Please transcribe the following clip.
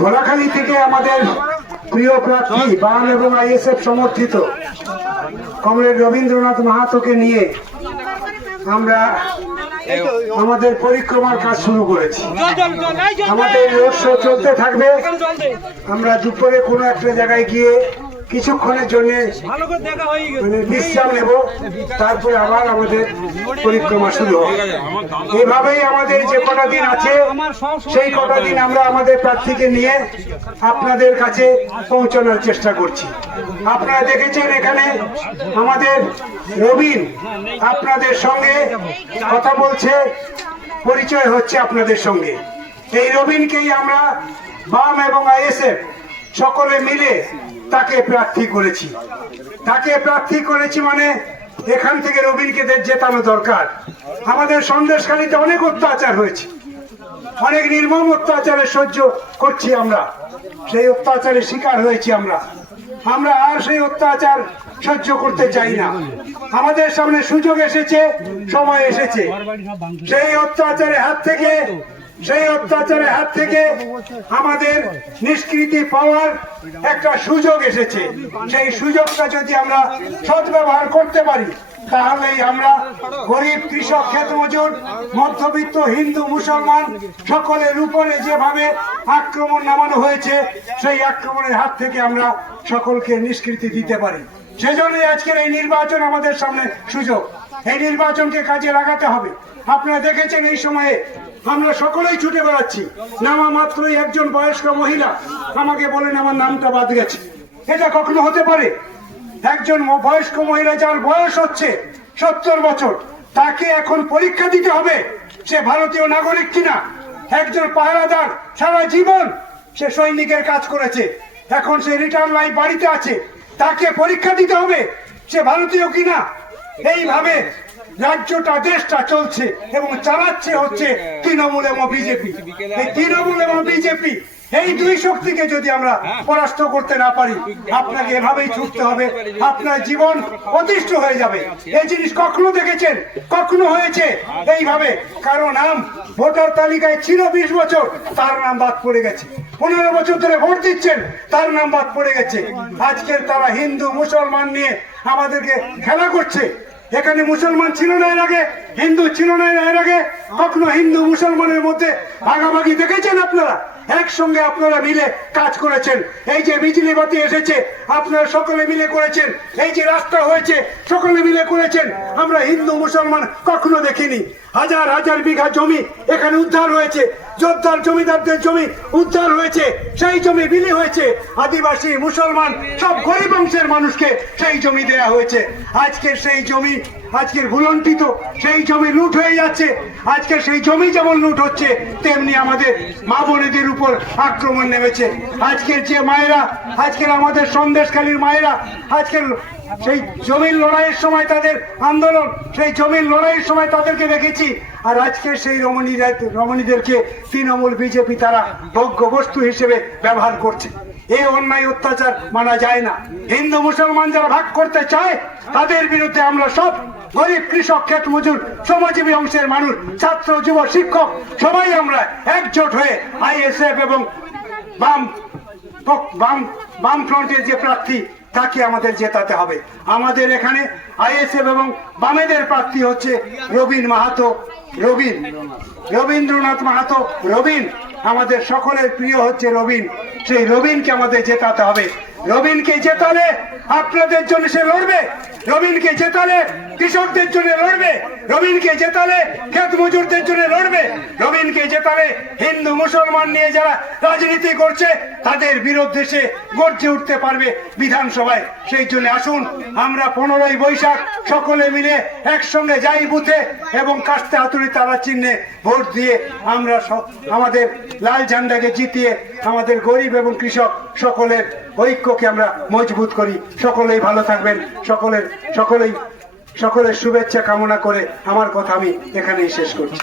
ঘোড়াখালী থেকে আমাদের প্রিয় প্রার্থী বাম এবং আইএসএফ সমর্থিত কমরেড রবীন্দ্রনাথ মাহাতোকে নিয়ে আমরা আমাদের পরিক্রমার কাজ শুরু করেছি। আমাদের রোড শো চলতে থাকবে। আমরা দুপুরে কোনো একটা জায়গায় গিয়ে কিছুক্ষণের জন্য বিশ্রাম নেব, তারপরে আবার আমাদের পরিক্রমা শুরু হবে। এভাবেই আমাদের যে কটা দিন আছে সেই কটা দিন আমরা আমাদের প্রার্থীকে নিয়ে আপনাদের কাছে পৌঁছানোর চেষ্টা করছি। আপনারা দেখেছেন এখানে আমাদের রবিন আপনাদের সঙ্গে কথা বলছে, পরিচয় হচ্ছে আপনাদের সঙ্গে। এই রবিনকেই আমরা বাম এবং আইএসএফ সকলে মিলে তাকে প্রার্থী করেছি। মানে এখান থেকে রবিনকে জেতানো দরকার। আমাদের সন্দেশখালীতে অনেক অত্যাচার হয়েছে, অনেক নির্মম অত্যাচারের সহ্য করছি আমরা, সেই অত্যাচারের শিকার হয়েছি আমরা আর সেই অত্যাচার সহ্য করতে চাই না। আমাদের সামনে সুযোগ এসেছে, সময় এসেছে। সেই অত্যাচারের হাত থেকে আমাদের নিষ্কৃতি পাওয়ার একটা সুযোগ এসেছে। সেই সুযোগটা যদি আমরা সদ্ব্যবহার করতে পারি তাহলেই আমরা গরিব, কৃষক, ক্ষেত মজুর, মধ্যবিত্ত, হিন্দু, মুসলমান সকলের উপরে যেভাবে আক্রমণ নামানো হয়েছে সেই আক্রমণের হাত থেকে আমরা সকলকে নিষ্কৃতি দিতে পারি। সেজন্যই আজকের এই নির্বাচন আমাদের সামনে সুযোগ। এই নির্বাচনকে কাজে লাগাতে হবে। আপনারা দেখেছেন এই সময়ে আমরা সকলেই ছুটে বেড়াচ্ছি। নামা মাত্রই একজন বয়স্ক মহিলা আমাকে বলেন আমার নামটা বাদ গেছে। এটা কখনো হতে পারে? একজন বয়স্ক মহিলা যার বয়স হচ্ছে 70 বছর, তাকে এখন পরীক্ষা দিতে হবে সে ভারতীয় নাগরিক কিনা। একজন পাহারাদার সারা জীবন সে সৈনিকের কাজ করেছে, এখন সে রিটার্ন লাইফ বাড়িতে আছে, তাকে পরীক্ষা দিতে হবে সে ভারতীয় কিনা। এইভাবে রাজ্যটা, দেশটা চলছে এবং চালাচ্ছে হচ্ছে তৃণমূল এবং বিজেপি। এই তৃণমূল এবং বিজেপি এই দুই শক্তিকে যদি আমরা পরাস্ত করতে না পারি, আপনাকে এভাবেই ছুটতে হবে, আপনার জীবন অতিষ্ঠ হয়ে যাবে। এই জিনিস কখনো দেখেছেন? কখনো হয়েছে এইভাবে? কারো নাম ভোটার তালিকায় ছিল 20 বছর, তার নাম বাদ পড়ে গেছে। 15 বছর ধরে ভোট দিচ্ছেন, তার নাম বাদ পড়ে গেছে। আজকের তারা হিন্দু মুসলমান নিয়ে আমাদেরকে খেলা করছে। এখানে মুসলমান ছিল না এর আগে, হিন্দু ছিল না এর আগে। কখনো হিন্দু মুসলমানের মধ্যে ভাগাভাগি দেখেছেন আপনারা? একসঙ্গে আপনারা মিলে কাজ করেছেন। এই যে বিজলি বাতি এসেছে আপনারা সকলে মিলে করেছেন, এই যে রাস্তা হয়েছে সকলে মিলে করেছেন। আমরা হিন্দু মুসলমান কখনো দেখিনি। হাজার হাজার বিঘা জমি এখানে উদ্ধার হয়েছে, যোদ্ধার জমিদারদের জমি উদ্ধার হয়েছে, সেই জমি বিলি হয়েছে। আদিবাসী, মুসলমান সব গরিব অংশের মানুষকে সেই জমি দেয়া হয়েছে। আজকের সেই জমি আজকের ভুলন্টিত, সেই জমি লুট হয়ে যাচ্ছে। আজকে সেই জমি যেমন লুট হচ্ছে তেমনি আমাদের মা বোনেদের উপর আক্রমণ নেমেছে। আজকের যে মায়েরা, আজকের আমাদের সন্দেশখালীর মায়েরা, আজকের সেই জমির লড়াইয়ের সময় তাদের আন্দোলন, সেই জমির লড়াইয়ের সময় তাদেরকে দেখেছি। আর আজকে সেই রমণীদেরকে তৃণমূল বিজেপি তারা ভোগ্য বস্তু হিসেবে ব্যবহার করছে। এই অন্যায় অত্যাচার মানা যায় না। হিন্দু মুসলমান যারা ভাগ করতে চায় তাদের বিরুদ্ধে আমরা সব গরিব, কৃষক, ক্ষেত মজুর, শ্রমজীবী অংশের মানুষ, ছাত্র, যুব, শিক্ষক সবাই আমরা একজোট হয়ে আইএসএফ এবং বাম ফ্রন্টের যে প্রার্থী তাকে আমাদের জেতাতে হবে। আমাদের এখানে আইএসএফ এবং বামেদের প্রার্থী হচ্ছে রবীন মাহাতো, রবীন্দ্রনাথ মাহাতো। রবিন আমাদের সকলের প্রিয় হচ্ছে রবিন। সেই রবিনকে আমাদের জেতাতে হবে। রবিনকে জেতালে আপনাদের জন্য সে লড়বে, রবিনকে জেতালে কৃষকদের জন্য লড়বে, রবিনকে জেতালে ক্ষেত মজুরদের জন্য লড়বে, রবিনকে জেতালে হিন্দু মুসলমান নিয়ে যারা রাজনীতি করছে তাদের বিরুদ্ধে সে গর্জে উঠতে পারবে বিধানসভায়। সেই জন্য আসুন আমরা 15ই বৈশাখ সকলে মিলে একসঙ্গে যাই বুথে এবং কাস্তে হাতুড়ি তারা চিহ্নে ভোট দিয়ে আমরা আমাদের লাল ঝান্ডাকে জিতিয়ে আমাদের গরিব এবং কৃষক সকলের ঐক্যকে আমরা মজবুত করি। সকলেই ভালো থাকবেন। সকলের শুভেচ্ছা কামনা করে আমার কথা আমি এখানেই শেষ করছি।